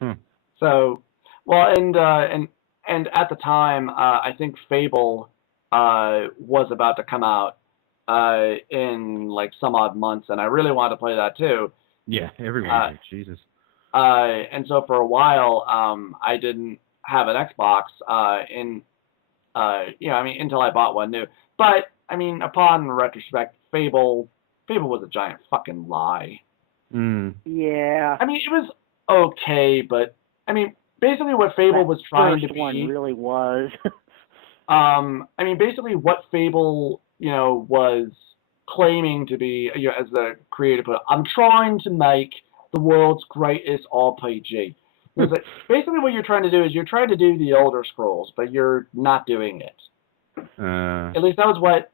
Hmm. So, well, and at the time, I think Fable was about to come out in like some odd months, and I really wanted to play that too. Yeah, everyone Uh, did. Jesus. and so for a while, I didn't have an Xbox I mean, until I bought one new. But I mean, upon retrospect, Fable was a giant fucking lie. Mm. Yeah. I mean, it was okay, but I mean, basically what Fable That was trying to first one be. really was. I mean, basically what Fable, was claiming to be, as the creator put it, I'm trying to make the world's greatest RPG. It's like, basically what you're trying to do is you're trying to do the Elder Scrolls, but you're not doing it. At least that was what,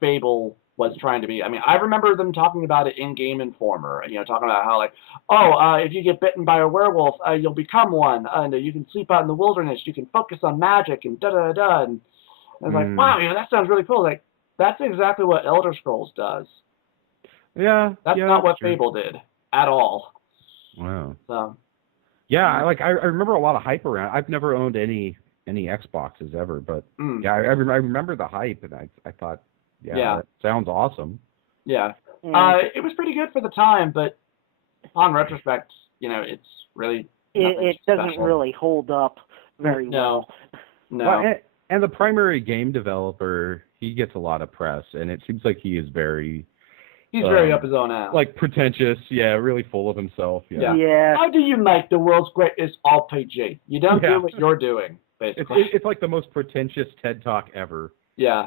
Fable was trying to be. I mean, I remember them talking about it in Game Informer, talking about how, like, oh, if you get bitten by a werewolf, you'll become one, and you can sleep out in the wilderness, you can focus on magic, and da-da-da-da, and I was like, wow, that sounds really cool. Like, that's exactly what Elder Scrolls does. Yeah, That's yeah, not that's what true. Fable did at all. Wow. So, Yeah, I remember a lot of hype around. I've never owned any Xboxes ever, but yeah, I remember the hype, and I thought, yeah, that sounds awesome. Yeah. And it was pretty good for the time, but upon retrospect, it's really it doesn't special. really hold up very well. No. Well, and the primary game developer, he gets a lot of press, and it seems like he is very. He's very up his own ass. Like pretentious, yeah, really full of himself. Yeah. How do you make the world's greatest RPG? You don't do what you're doing, basically. It's like the most pretentious TED Talk ever. Yeah.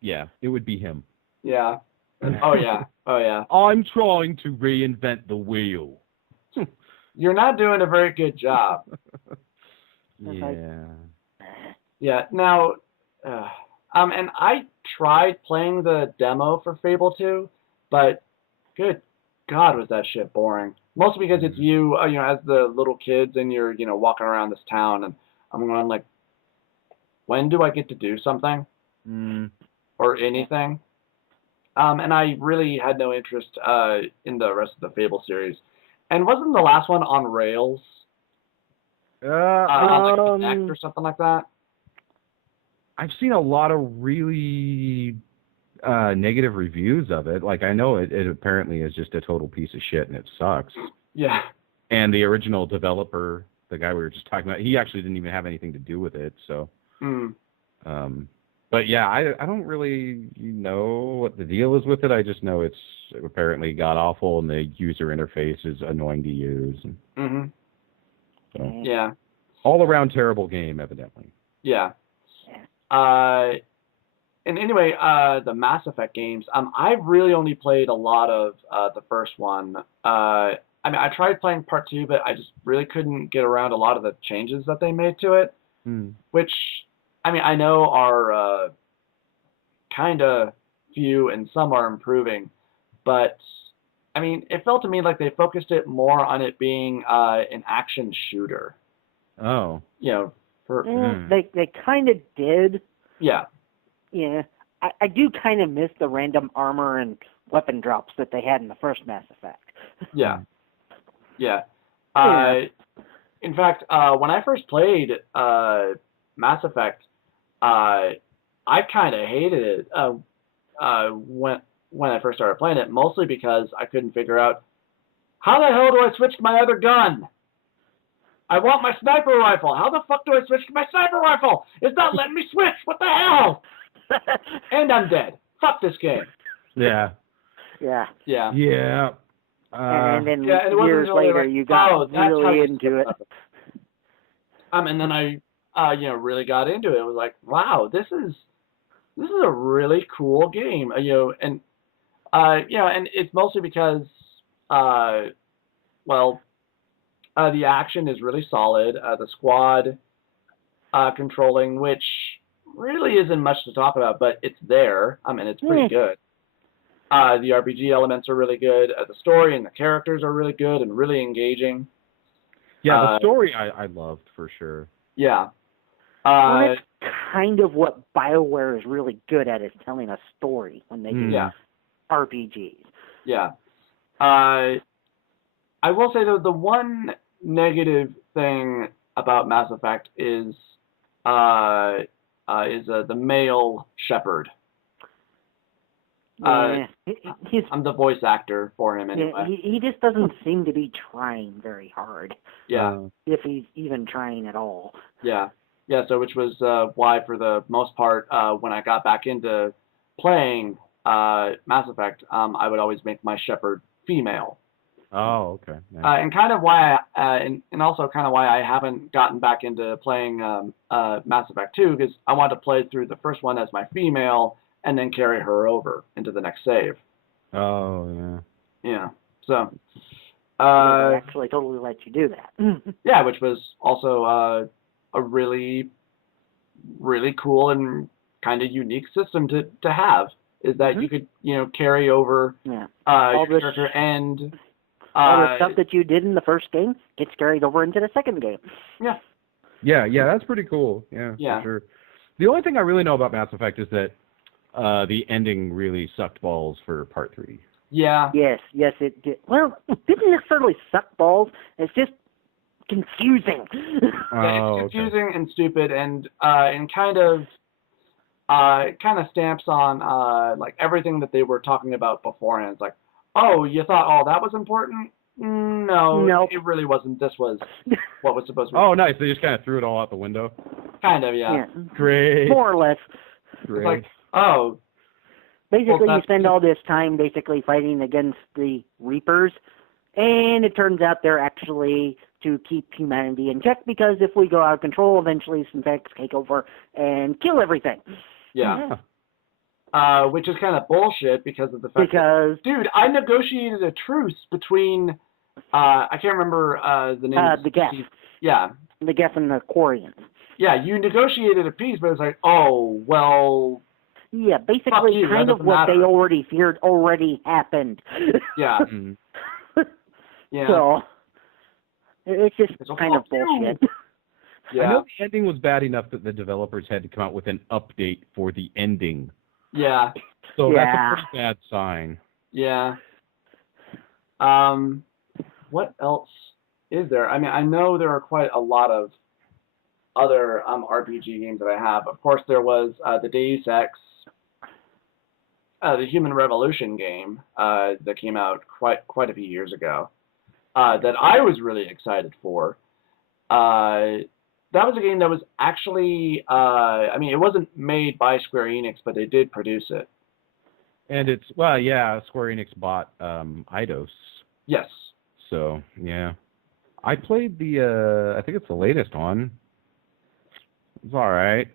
Yeah, it would be him. Yeah. Oh, yeah. Oh, yeah. I'm trying to reinvent the wheel. You're not doing a very good job. Yeah. Yeah. Now, and I tried playing the demo for Fable 2, but good God, was that shit boring. Mostly because it's you, as the little kids, and you're, walking around this town, and I'm going like, when do I get to do something? Or anything? And I really had no interest in the rest of the Fable series. And wasn't the last one on Rails? On like Connect or something like that? I've seen a lot of really negative reviews of it. Like, I know it apparently is just a total piece of shit and it sucks. Yeah. And the original developer, the guy we were just talking about, he actually didn't even have anything to do with it. So, but yeah, I don't really know what the deal is with it. I just know it's apparently god awful and the user interface is annoying to use. So, yeah. All around terrible game, evidently. Yeah. And anyway, the Mass Effect games, I've really only played a lot of the first one. I mean, I tried playing part 2, but I just really couldn't get around a lot of the changes that they made to it, which, I mean, I know are kind of few and some are improving, but, I mean, it felt to me like they focused it more on it being an action shooter. Oh. They kind of did. Yeah. Yeah. I do kind of miss the random armor and weapon drops that they had in the first Mass Effect. Yeah. Yeah. In fact, when I first played Mass Effect, I kind of hated it when I first started playing it, mostly because I couldn't figure out how the hell do I switch to my other gun? I want my sniper rifle. How the fuck do I switch to my sniper rifle? It's not letting me switch. What the hell? And I'm dead. Fuck this game. Yeah. Yeah. Yeah. Yeah. And then and years later, you got really into it. And then I, really got into it. I was like, wow, this is a really cool game. And it's mostly because, the action is really solid. The squad controlling, which really isn't much to talk about, but it's there. I mean, it's pretty good. The RPG elements are really good. The story and the characters are really good and really engaging. Yeah, the story I loved for sure. Yeah. That's kind of what BioWare is really good at, is telling a story when they do RPGs. Yeah. I will say though, the one negative thing about Mass Effect is the male shepherd. Yeah, I'm the voice actor for him anyway. Yeah, he just doesn't seem to be trying very hard. Yeah. If he's even trying at all. Yeah. Yeah, so which was why for the most part, when I got back into playing Mass Effect, I would always make my shepherd female. Oh, okay. Yeah. And kind of why and also kind of why I haven't gotten back into playing Mass Effect 2, because I want to play through the first one as my female and then carry her over into the next save. Oh, yeah. Yeah. So. They actually totally let you do that. Yeah, which was also a really, really cool and kind of unique system to have. Is that you could carry over your character and all the stuff that you did in the first game gets carried over into the second game. Yeah. Yeah, that's pretty cool. Yeah, for sure. The only thing I really know about Mass Effect is that the ending really sucked balls for Part 3. Yeah. Yes, it did. Well, it didn't necessarily suck balls. It's just confusing. It's confusing and stupid, and kind of stamps on like everything that they were talking about beforehand. It's like, oh, you thought all that was important? No, nope. It really wasn't. This was what was supposed to be. Oh, nice. They just kind of threw it all out the window. Kind of, yeah. Great. More or less. Great. It's like, oh. Basically, you spend all this time basically fighting against the Reapers, and it turns out they're actually to keep humanity in check, because if we go out of control, eventually some facts take over and kill everything. Yeah. Which is kind of bullshit because of the fact that, dude, I negotiated a truce between, I can't remember the name. The Geth. Yeah. The Geth and the Quarians. Yeah, you negotiated a peace, but it's like, oh, well... Yeah, basically kind of what they already feared already happened. Yeah. Yeah. So, it's just kind of bullshit. Yeah. I know the ending was bad enough that the developers had to come out with an update for the ending. Yeah. So that's a pretty bad sign. Yeah. What else is there? I mean, I know there are quite a lot of other RPG games that I have. Of course, there was the Deus Ex, the Human Revolution game that came out quite a few years ago that I was really excited for. That was a game that was actually, I mean, it wasn't made by Square Enix, but they did produce it. And it's, Square Enix bought Eidos. Yes. So, yeah. I played the, I think it's the latest one. It's all right.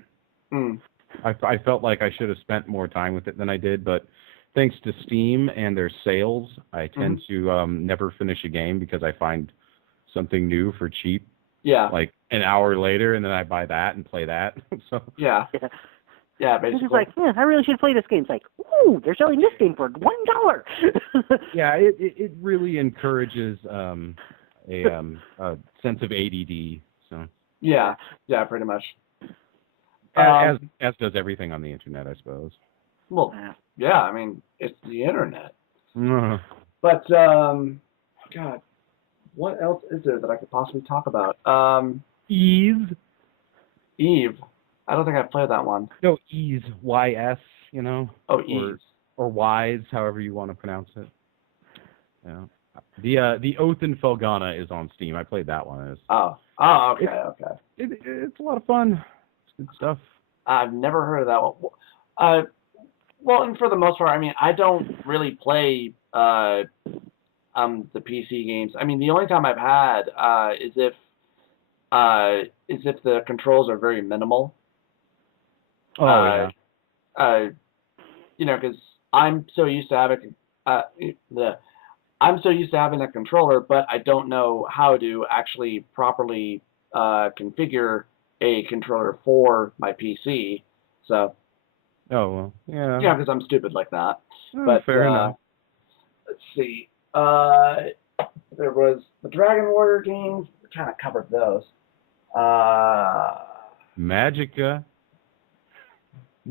I felt like I should have spent more time with it than I did, but thanks to Steam and their sales, I tend to never finish a game because I find something new for cheap. Yeah. Like an hour later, and then I buy that and play that. So. Yeah. Yeah, basically. It's like, I really should play this game. It's like, ooh, they're selling this game for $1. Yeah, it really encourages a sense of ADD. So. Yeah, pretty much. As does everything on the internet, I suppose. Well, yeah, I mean, it's the internet. But, God, what else is there that I could possibly talk about? Eve. I don't think I've played that one. No, Eve, Y-S, you know. Oh, Eve. Or Wise, however you want to pronounce it. Yeah. The Oath in Felghana is on Steam. I played that one. Okay. It's a lot of fun. Good stuff. I've never heard of that one. Well, and for the most part, I mean, I don't really play the PC games. I mean, the only time I've had is if the controls are very minimal. Oh yeah. You know, because I'm so used to having a controller, but I don't know how to actually properly configure a controller for my PC, so. Oh well, yeah. Yeah, because I'm stupid like that. But fair enough. Let's see. There was the Dragon Warrior games. We kind of covered those. Magicka.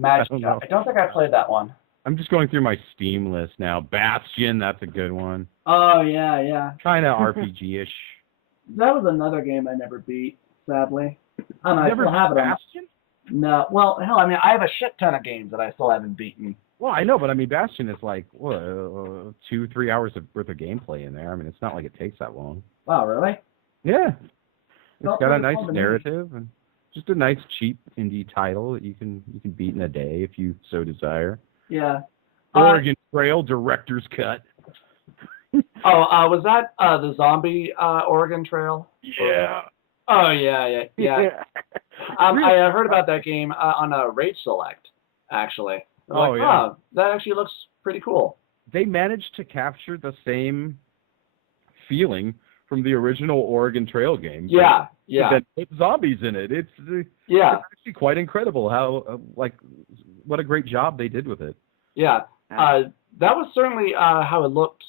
I don't think I played that one. I'm just going through my Steam list now. Bastion, that's a good one. Oh, yeah. Kind of RPG-ish. That was another game I never beat, sadly. I never still have it on. Bastion? No, well, hell, I mean, I have a shit ton of games that I still haven't beaten. Well, I know, but I mean, Bastion is like, 2-3 hours worth of gameplay in there. I mean, it's not like it takes that long. Wow, really? Yeah. It's got a nice fun to narrative and just a nice, cheap indie title that you can beat in a day if you so desire. Yeah. Oregon Trail Director's Cut. Was that the zombie Oregon Trail? Yeah. Oh, yeah. I heard about that game on Rage Select, actually. That actually looks pretty cool. They managed to capture the same feeling from the original Oregon Trail game. Yeah. Then put zombies in it. It's actually quite incredible how what a great job they did with it. Yeah. That was certainly how it looked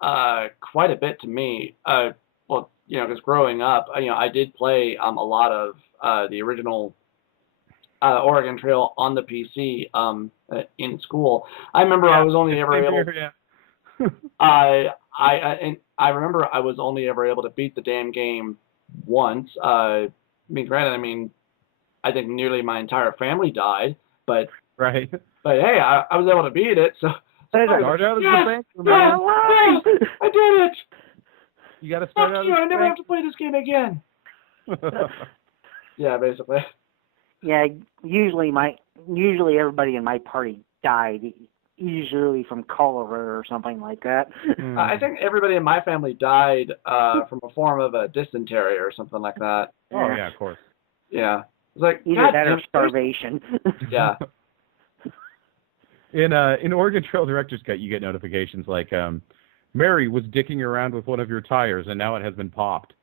quite a bit to me. Because growing up, I did play a lot of the original Oregon Trail on the PC in school. I remember I was only ever able. I remember I was only ever able to beat the damn game once. I think nearly my entire family died, but right. But hey, I was able to beat it, so. Start out as the bank, man. Yes, I did it. You got to start out. I never have to play this game again. Yeah, basically. Yeah, usually everybody in my party died, usually from cholera or something like that. I think everybody in my family died from a form of a dysentery or something like that. Oh yeah, of course. Yeah, it's like either that or starvation. Yeah. In Oregon Trail Director's Cut, you get notifications like, Mary was dicking around with one of your tires, and now it has been popped.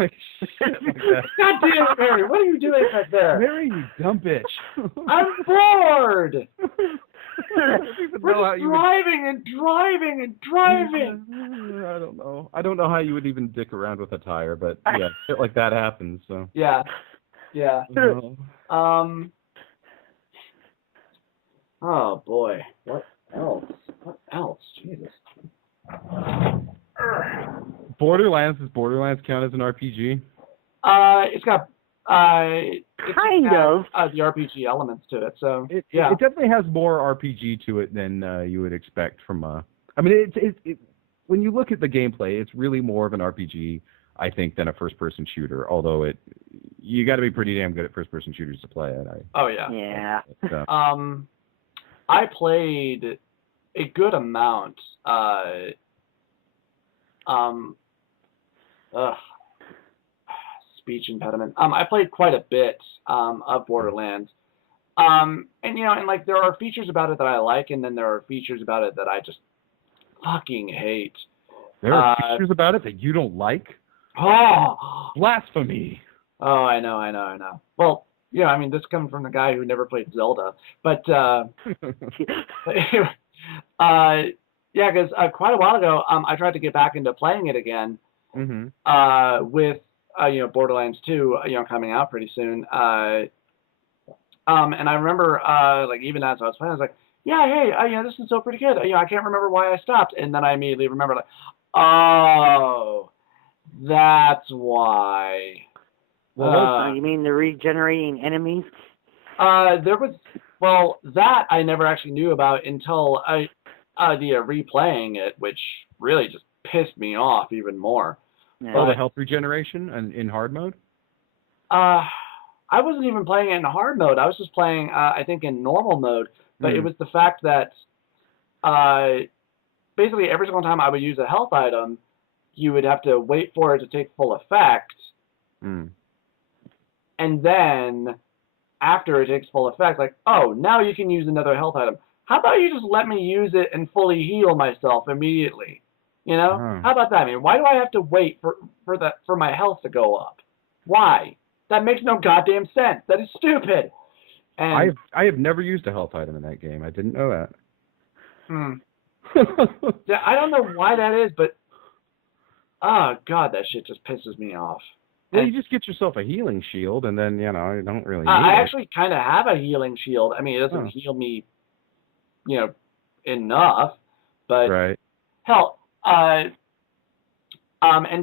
Like, shit like that. God damn it, Mary! What are you doing back there? Mary, you dumb bitch. I'm bored! We're driving. I don't know how you would even dick around with a tire, but yeah, shit like that happens, so. Yeah. Oh boy, what else? Jesus. Borderlands, does Borderlands count as an RPG? It's got kind of the RPG elements to it, so it definitely has more RPG to it than you would expect from a. I mean, it when you look at the gameplay, it's really more of an RPG, I think, than a first-person shooter. Although you got to be pretty damn good at first-person shooters to play it. Yeah. So. I played a good amount. Speech impediment. I played quite a bit of Borderlands. And there are features about it that I like, and then there are features about it that I just fucking hate. There are features about it that you don't like? Oh! Blasphemy! Oh, I know. Well, this comes from the guy who never played Zelda. But, because quite a while ago, I tried to get back into playing it again with, Borderlands 2, coming out pretty soon. And I remember, even as I was playing, I was like, yeah, hey, this is still pretty good. I can't remember why I stopped. And then I immediately remembered, oh, that's why. You mean the regenerating enemies? That I never actually knew about until replaying it, which really just pissed me off even more. Yeah. Oh, the health regeneration in hard mode? I wasn't even playing it in hard mode. I was just playing, I think, in normal mode. But it was the fact that basically every single time I would use a health item, you would have to wait for it to take full effect. And then after it takes full effect, now you can use another health item. How about you just let me use it and fully heal myself immediately? How about that? I mean, why do I have to wait for my health to go up? Why? That makes no goddamn sense. That is stupid. And I have never used a health item in that game. I didn't know that. Yeah, I don't know why that is, but oh god, that shit just pisses me off. Well, you just get yourself a healing shield, and then you don't really need I it. actually kind of have a healing shield. I mean, it doesn't heal me enough. But Right. hell, and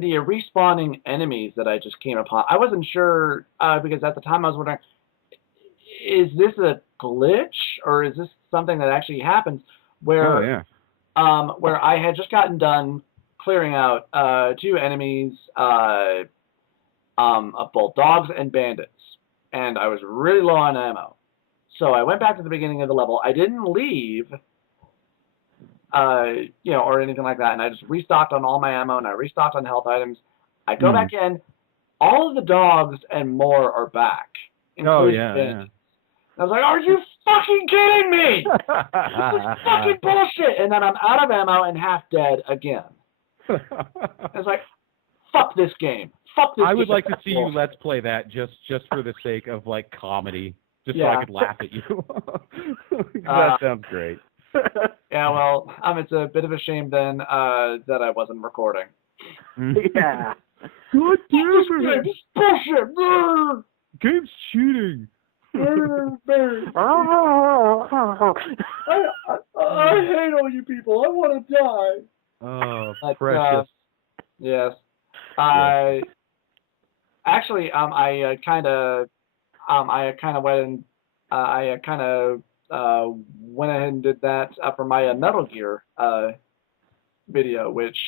the respawning enemies that I just came upon, I wasn't sure because at the time I was wondering, is this a glitch or is this something that actually happens? Where where I had just gotten done clearing out 2 enemies of both dogs and bandits, and I was really low on ammo. So I went back to the beginning of the level. I didn't leave, or anything like that, and I just restocked on all my ammo and I restocked on health items. I go back in, all of the dogs and more are back. Including bandits. I was like, are you fucking kidding me? This is fucking bullshit. And then I'm out of ammo and half dead again. I was like, fuck this game. Fuck this game. I would like to see you let's play that just for the sake of like comedy. Just so I could laugh at you. That sounds great. Yeah, well, it's a bit of a shame then that I wasn't recording. Yeah. God damn it. This bullshit. Game's cheating. I hate all you people. I want to die. Oh, precious. Yes. I kind of went ahead and did that for my Metal Gear video, which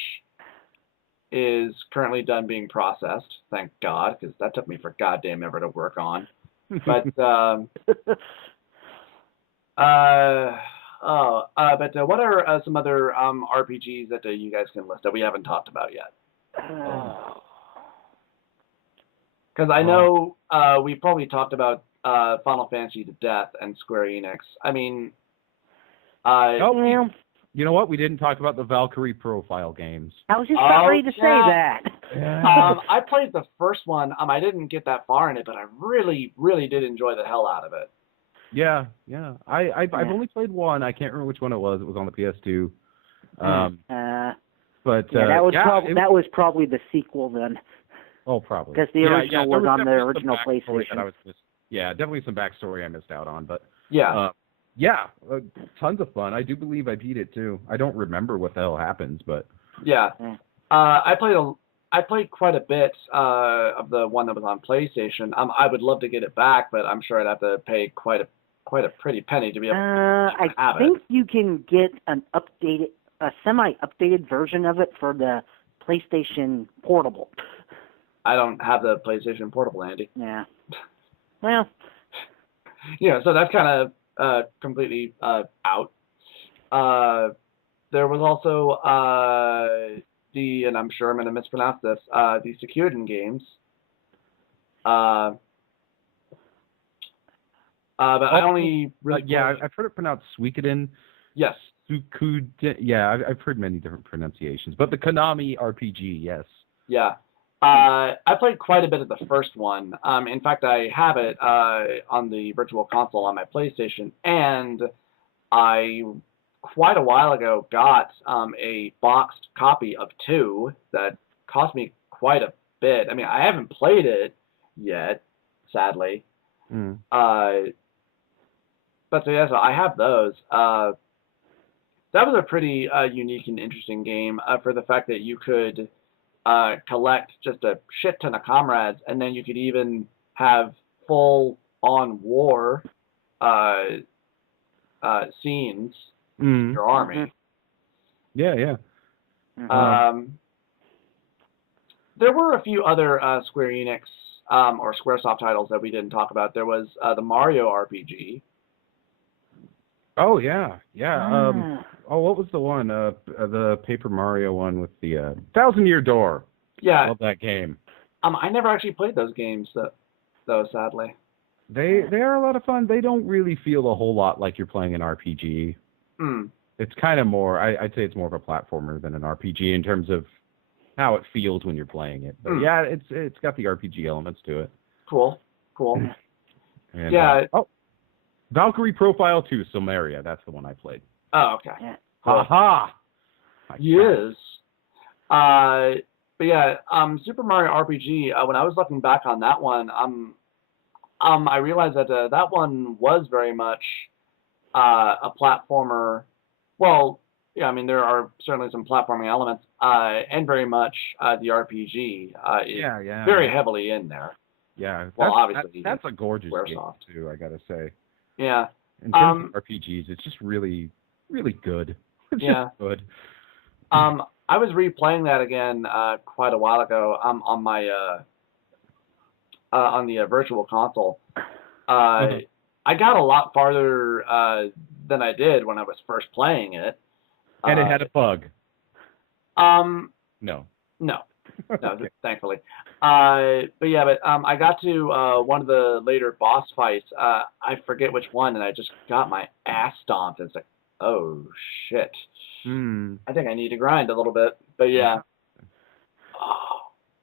is currently done being processed. Thank God, because that took me for goddamn ever to work on. But what are some other RPGs that you guys can list that we haven't talked about yet? Because I know we probably talked about Final Fantasy to death and Square Enix. I mean, you know what? We didn't talk about the Valkyrie profile games. I was just about ready to say that. Yeah. I played the first one. I didn't get that far in it, but I really, really did enjoy the hell out of it. Yeah. I've only played one. I can't remember which one it was. It was on the PS2. That was probably the sequel then. Oh, probably. Because the original was on the original PlayStation. Definitely some backstory I missed out on, but tons of fun. I do believe I beat it too. I don't remember what the hell happens, but I played quite a bit of the one that was on PlayStation. I would love to get it back, but I'm sure I'd have to pay quite a pretty penny to be able to have it. I think you can get a semi-updated version of it for the PlayStation Portable. I don't have the PlayStation Portable, Andy. Yeah. Well. So that's kind of completely out. There was also and I'm sure I'm going to mispronounce this, the Suikoden games. But I only really... I've heard it pronounced Suikoden. Yes. Suikoden. Yeah, I've heard many different pronunciations. But the Konami RPG, yes. Yeah. I played quite a bit of the first one. In fact, I have it on the Virtual Console on my PlayStation, and I, quite a while ago, got a boxed copy of 2 that cost me quite a bit. I haven't played it yet, sadly. But so I have those. That was a pretty unique and interesting game for the fact that you could collect just a shit ton of comrades, and then you could even have full-on war scenes in your army. Yeah. There were a few other Square Enix or Squaresoft titles that we didn't talk about. There was the Mario RPG. Oh, yeah. What was the one? The Paper Mario one with the 1,000-Year Door. Yeah. Love that game. I never actually played those games, though, sadly. They are a lot of fun. They don't really feel a whole lot like you're playing an RPG. It's kind of more, I'd say it's more of a platformer than an RPG in terms of how it feels when you're playing it. But yeah, it's got the RPG elements to it. Cool. And, yeah. Valkyrie Profile 2, Sumeria. That's the one I played. Oh, okay. Yeah. Ha-ha! Yes. But yeah, Super Mario RPG, when I was looking back on that one, I realized that that one was very much a platformer. Well, yeah, I mean there are certainly some platforming elements, and very much the RPG is very heavily in there. Yeah, well, obviously that's a gorgeous game Squaresoft too. I gotta say. Yeah. In terms of RPGs, it's just really, really good. It's just good. I was replaying that again quite a while ago on my on the virtual console. I got a lot farther than I did when I was first playing it. And it had a bug. No, Okay. thankfully. But I got to one of the later boss fights. I forget which one, and I just got my ass stomped. It's like, oh shit. I think I need to grind a little bit. But yeah.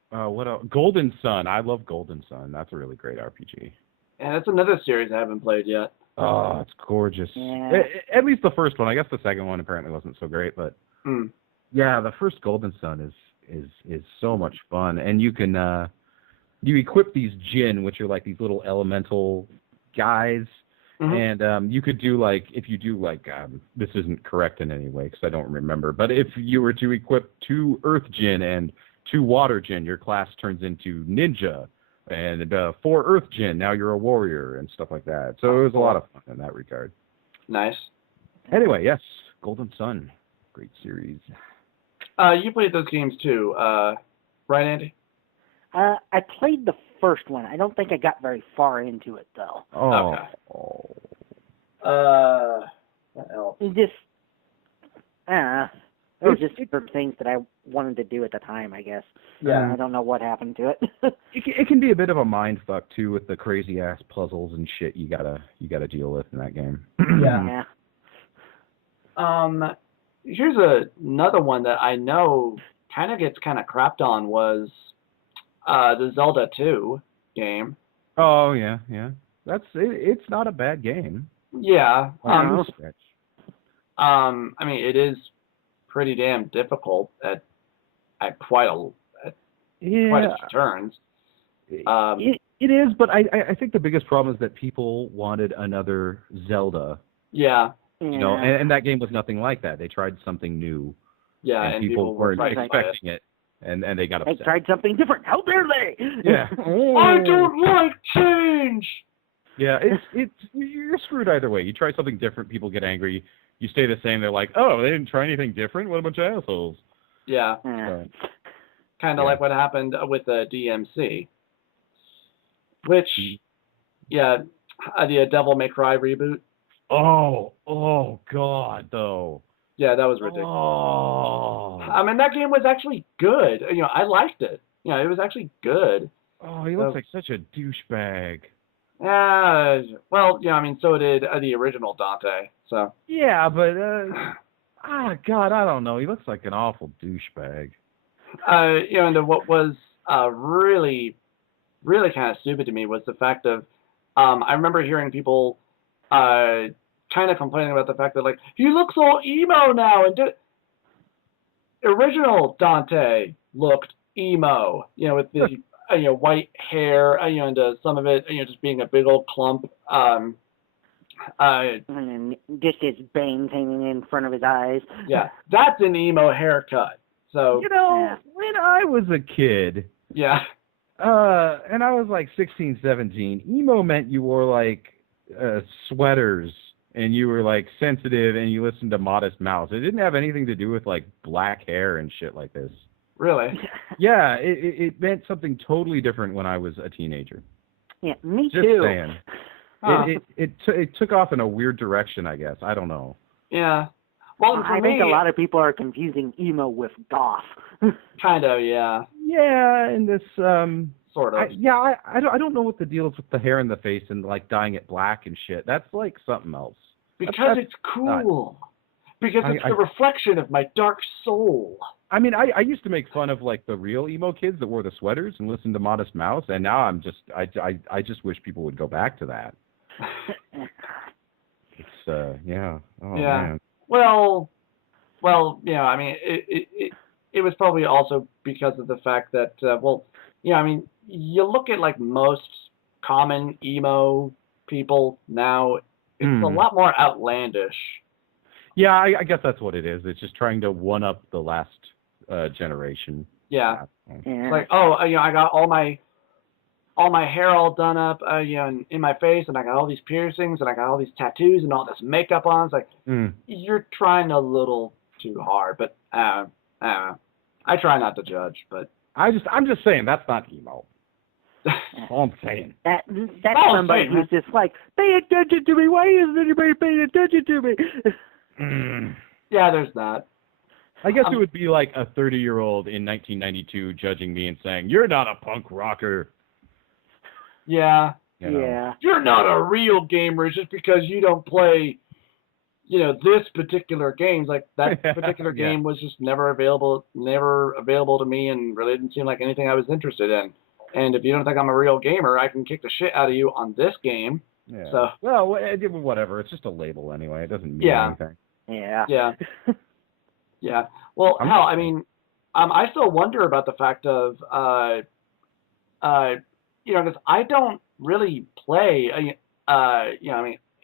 What else? Golden Sun. I love Golden Sun. That's a really great RPG. And that's another series I haven't played yet. Oh, it's gorgeous. Yeah. At least the first one. I guess the second one apparently wasn't so great, but yeah, the first Golden Sun is so much fun, and you can you equip these Jinn, which are like these little elemental guys, and you could do like if you do like this isn't correct in any way because I don't remember, but if you were to equip 2 Earth Jinn and 2 Water Jinn, your class turns into Ninja. And 4 Earth Jinn, now you're a warrior and stuff like that. So it was a lot of fun in that regard. Nice. Anyway, yes, Golden Sun, great series. You played those games too, right, Andy? I played the first one. I don't think I got very far into it though. Oh. Okay. What else? There was just certain things that I wanted to do at the time, I guess. Yeah. I don't know what happened to it. It can be a bit of a mind fuck too with the crazy ass puzzles and shit you gotta deal with in that game. Yeah. Here's another one that I know kind of gets kind of crapped on was the Zelda 2 game. Oh yeah. It's not a bad game. Yeah. I mean, it is pretty damn difficult at quite a few turns. It is, but I think the biggest problem is that people wanted another Zelda. Yeah. You know, and that game was nothing like that. They tried something new. Yeah, and people weren't expecting it, and they got upset. They tried something different. How dare they? Yeah. I don't like change. Yeah, you're screwed either way. You try something different, people get angry. You stay the same, they're like, oh, they didn't try anything different? What a bunch of assholes. Yeah. Kind of like what happened with the DMC. Which, the Devil May Cry reboot. Oh, God, though. Yeah, that was ridiculous. Oh. I mean, that game was actually good. You know, I liked it. You know, it was actually good. Oh, he looks like such a douchebag. Well, I mean, so did the original Dante. So. Yeah, but God, I don't know. He looks like an awful douchebag. And what was really, really kind of stupid to me was the fact of, I remember hearing people kind of complaining about the fact that like he looks all emo now, and original Dante looked emo, with the. White hair, and some of it, just being a big old clump. And just his bangs hanging in front of his eyes. Yeah, that's an emo haircut. So when I was a kid, and I was like 16, 17, emo meant you wore like sweaters and you were like sensitive and you listened to Modest Mouse. It didn't have anything to do with like black hair and shit like this. Really? Yeah, it meant something totally different when I was a teenager. Yeah, me too. Just saying. It took off in a weird direction, I guess. I don't know. Yeah. Well, I think a lot of people are confusing emo with goth. Kind of, yeah. Yeah, and this sort of. I don't know what the deal is with the hair in the face and like dyeing it black and shit. That's like something else. Because it's cool. Because it's a reflection of my dark soul. I mean, I used to make fun of like the real emo kids that wore the sweaters and listened to Modest Mouse, and now I just wish people would go back to that. It's yeah. Oh man. Well, I mean, it was probably also because of the fact that I mean, you look at like most common emo people now, it's a lot more outlandish. Yeah, I guess that's what it is. It's just trying to one up the last generation. Yeah. It's like, I got all my hair all done up, in my face, and I got all these piercings, and I got all these tattoos, and all this makeup on. It's like, you're trying a little too hard, but I try not to judge, but I'm just saying that's not emo. That's all I'm saying. That's somebody who's just like, pay attention to me. Why isn't anybody paying attention to me? Yeah, there's that. I guess it would be like a 30-year-old in 1992 judging me and saying, "You're not a punk rocker." Yeah. Yeah. You're not a real gamer just because you don't play, this particular game. Like that particular game was just never available to me, and really didn't seem like anything I was interested in. And if you don't think I'm a real gamer, I can kick the shit out of you on this game. Yeah. So. Well, whatever. It's just a label anyway. It doesn't mean anything. Yeah. Yeah. Yeah. Well, hell, I mean, I still wonder about the fact of, because I don't really play, a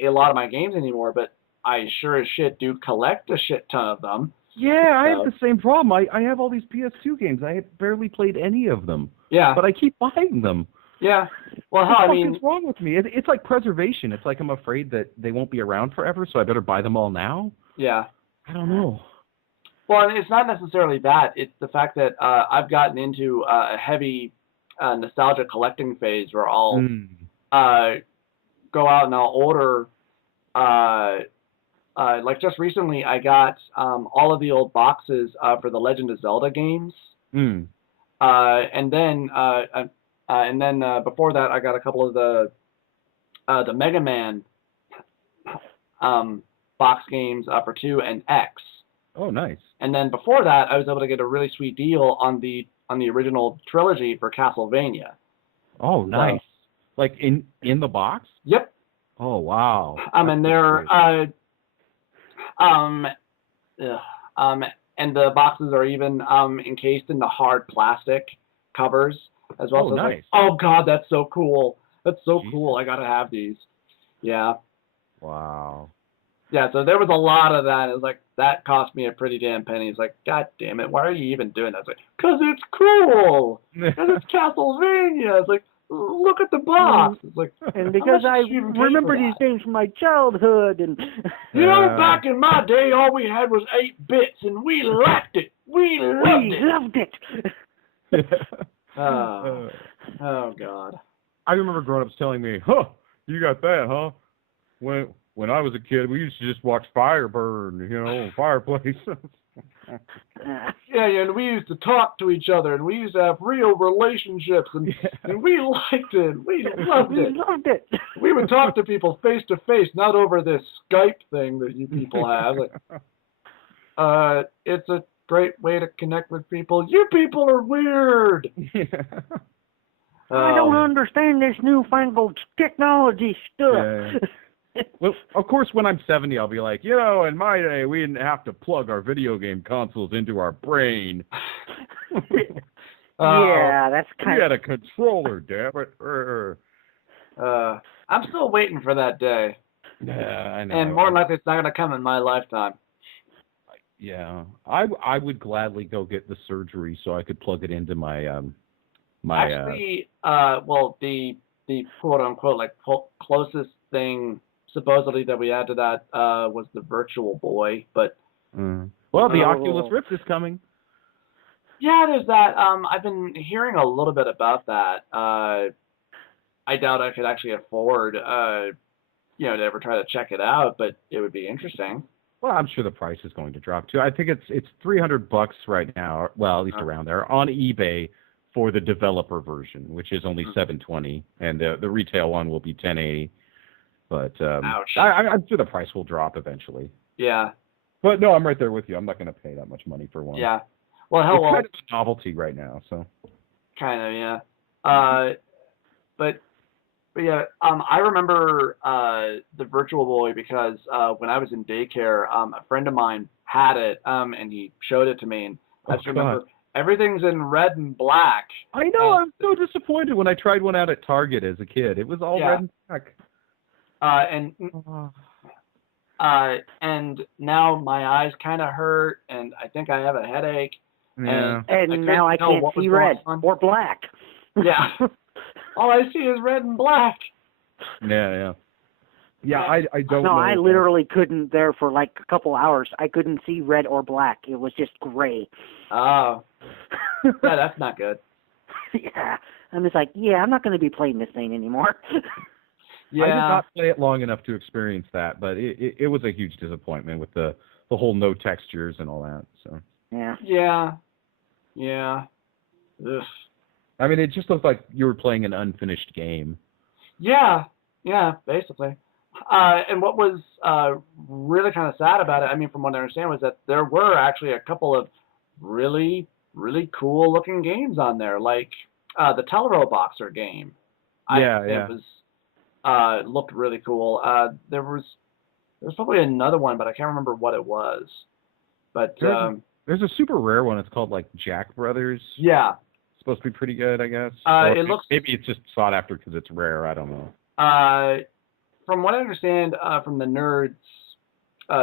lot of my games anymore, but I sure as shit do collect a shit ton of them. Yeah, I have the same problem. I have all these PS2 games. I have barely played any of them. Yeah. But I keep buying them. Yeah. Well, hell, what's wrong with me? It's like preservation. It's like I'm afraid that they won't be around forever, so I better buy them all now. Yeah. I don't know. Well, it's not necessarily that. It's the fact that I've gotten into a heavy nostalgia collecting phase where I'll go out and I'll order. Like just recently, I got all of the old boxes for the Legend of Zelda games. And then before that, I got a couple of the Mega Man box games for 2 and X. Oh, nice. And then before that, I was able to get a really sweet deal on the original trilogy for Castlevania. Oh, nice. Like in the box? Yep. Oh, wow. And they're and the boxes are even encased in the hard plastic covers as well. Oh, so nice. Like, oh God, that's so cool. That's so cool. I gotta have these. Yeah. Wow. Yeah, so there was a lot of that. It was like, that cost me a pretty damn penny. It's like, God damn it, why are you even doing that? It's like, because it's cool. Because it's Castlevania. It's like, look at the box. It's like, and because I remember these games from my childhood. And back in my day, all we had was 8 bits, and we liked it. We loved it. Oh, God. I remember grown-ups telling me, you got that, huh? When I was a kid, we used to just watch fire burn, fireplace. Yeah, and we used to talk to each other, and we used to have real relationships, and we liked it. We loved it. We would talk to people face to face, not over this Skype thing that you people have. Like, it's a great way to connect with people. You people are weird. I don't understand this newfangled technology stuff. Yeah. Well, of course, when I'm 70, I'll be like, in my day, we didn't have to plug our video game consoles into our brain. Yeah, that's kind of... We had a controller, damn it. I'm still waiting for that day. Yeah, I know. And more likely, it's not going to come in my lifetime. Yeah. I would gladly go get the surgery so I could plug it into my... Actually, the quote-unquote, like, closest thing... supposedly that we had to that was the Virtual Boy, but well, the Oculus Rift is coming. Yeah, there's that. I've been hearing a little bit about that. I doubt I could actually afford, to ever try to check it out, but it would be interesting. Well, I'm sure the price is going to drop too. I think it's $300 right now. Well, at least around there on eBay for the developer version, which is only $720, and the retail one will be $1080. But I'm sure the price will drop eventually. Yeah. But no, I'm right there with you. I'm not going to pay that much money for one. Yeah. Well, hell, it's kind of a novelty right now, so. Kind of, yeah. But yeah, I remember the Virtual Boy because when I was in daycare, a friend of mine had it, and he showed it to me, and I just remember everything's in red and black. I know. I'm so disappointed when I tried one out at Target as a kid. It was all red and black. And now my eyes kind of hurt, and I think I have a headache. Yeah. And now I can't see red or black. Yeah. All I see is red and black. Yeah. I don't know. No, I literally couldn't there for like a couple hours. I couldn't see red or black. It was just gray. Oh. Yeah, that's not good. Yeah. I'm just like, I'm not going to be playing this thing anymore. Yeah. I did not play it long enough to experience that, but it was a huge disappointment with the whole no textures and all that. So. Yeah. Ugh. I mean, it just looked like you were playing an unfinished game. Yeah, basically. And what was really kind of sad about it, I mean, from what I understand, was that there were actually a couple of really, really cool-looking games on there, like the Telero Boxer game. It was looked really cool. There was probably another one, but I can't remember what it was. But there's a super rare one. It's called like Jack Brothers. Yeah. It's supposed to be pretty good, I guess. It looks. Maybe it's just sought after because it's rare. I don't know. From what I understand from the Nerds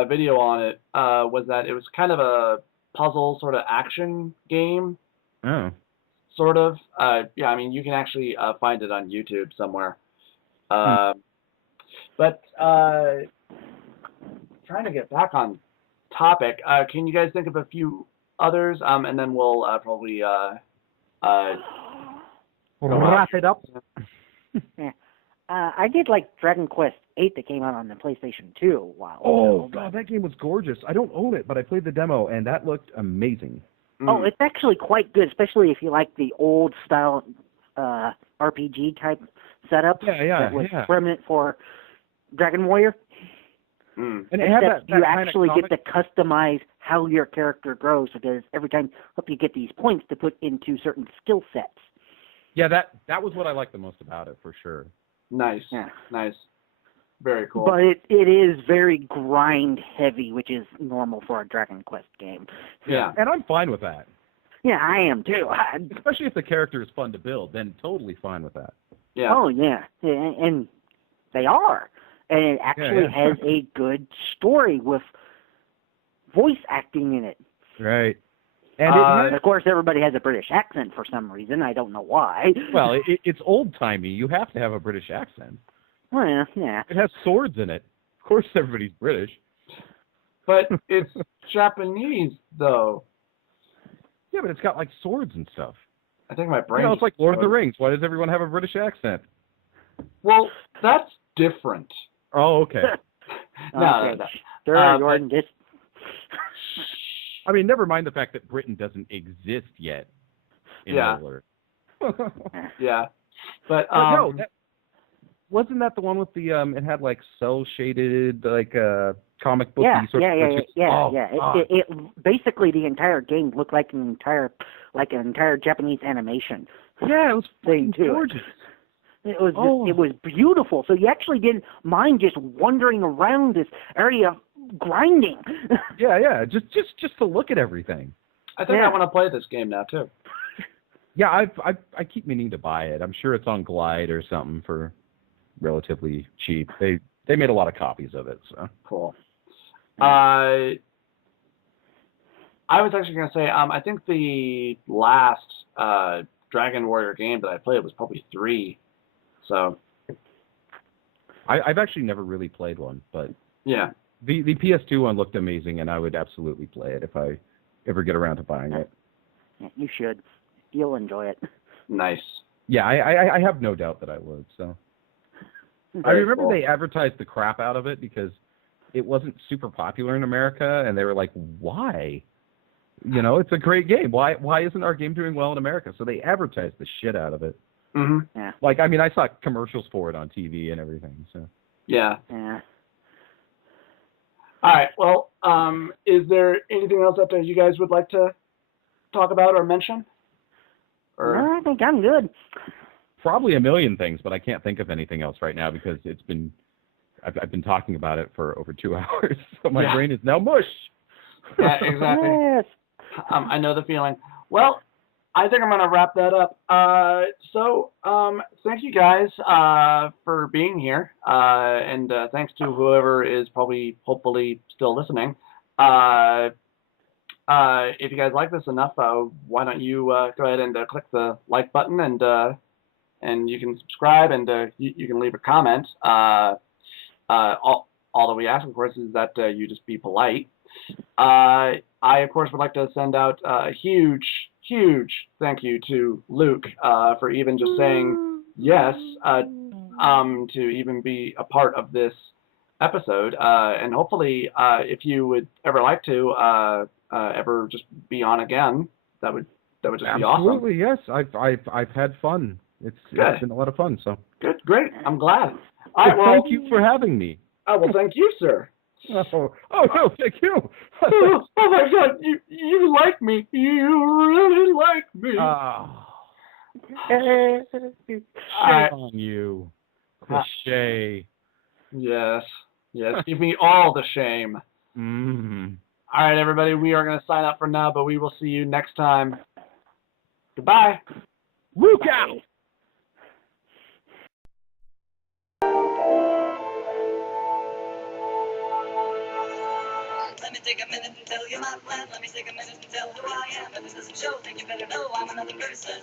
video on it, was that it was kind of a puzzle sort of action game. Oh. Sort of. Yeah, I mean, you can actually find it on YouTube somewhere. But trying to get back on topic, can you guys think of a few others? And then we'll probably wrap it up. Yeah. I did like Dragon Quest VIII that came out on the PlayStation 2 a while ago. Oh, God, that game was gorgeous. I don't own it, but I played the demo, and that looked amazing. Oh, it's actually quite good, especially if you like the old style RPG type setup. That was remnant for Dragon Warrior. And it had that you actually get to customize how your character grows, because every time you get these points to put into certain skill sets. Yeah, that was what I liked the most about it, for sure. Nice. Yeah. Nice. Very cool. But it is very grind heavy, which is normal for a Dragon Quest game. Yeah. And I'm fine with that. Yeah, I am too. Especially if the character is fun to build, then totally fine with that. Yeah. Oh, yeah. And they are. And it actually has a good story with voice acting in it. Right. And of course, everybody has a British accent for some reason. I don't know why. Well, it's old-timey. You have to have a British accent. Well, yeah. It has swords in it. Of course everybody's British. But it's Japanese, though. Yeah, but it's got, like, swords and stuff. I think my brain... it's like Lord of the Rings. Why does everyone have a British accent? Well, that's different. Oh, okay. No. Jordan, just... I mean, never mind the fact that Britain doesn't exist yet in Middle-earth. Yeah. But no, wasn't that the one with the it had like cel-shaded like comic book sort of It basically the entire game looked like an entire Japanese animation. Yeah, it was thing too. Gorgeous. It was beautiful. So you actually didn't mind just wandering around this area grinding. Yeah, just to look at everything. I think I want to play this game now too. Yeah, I keep meaning to buy it. I'm sure it's on Glide or something for relatively cheap. They made a lot of copies of it, so cool. I was actually going to say I think the last Dragon Warrior game that I played was probably 3. So I've actually never really played one, but yeah. The PS2 one looked amazing, and I would absolutely play it if I ever get around to buying it. Yeah, you should. You'll enjoy it. Nice. Yeah, I have no doubt that I would. So I remember they advertised the crap out of it because it wasn't super popular in America, and they were like, "Why? You know, it's a great game. Why isn't our game doing well in America?" So they advertised the shit out of it. Mm-hmm. Yeah. Like, I mean, I saw commercials for it on TV and everything. So yeah. Yeah. All right. Well, is there anything else out there you guys would like to talk about or mention? Or... No, I think I'm good. Probably a million things, but I can't think of anything else right now because I've been talking about it for over 2 hours, so my brain is now mush. Yeah, exactly. Yes. I know the feeling. Well, I think I'm going to wrap that up. So, thank you guys for being here, and thanks to whoever is hopefully still listening. If you guys like this enough, why don't you go ahead and click the like button, and you can subscribe, and you can leave a comment. All that we ask, of course, is that you just be polite. I, of course, would like to send out a huge thank you to Luke for even just saying yes to even be a part of this episode. And hopefully, if you would ever like to ever just be on again, that would just be awesome. Absolutely, yes. I've had fun. It's been a lot of fun. So good, great. I'm glad. All right, well, thank you for having me. Oh, well, thank you, sir. Oh no, thank you. Oh my God, you like me. You really like me. Shame on you. Cliche. Yes. Give me all the shame. All right, everybody, we are going to sign up for now, but we will see you next time. Goodbye. Luke out. Let me take a minute and tell you my plan. Let me take a minute and tell who I am. If this doesn't show, then you better know I'm another person.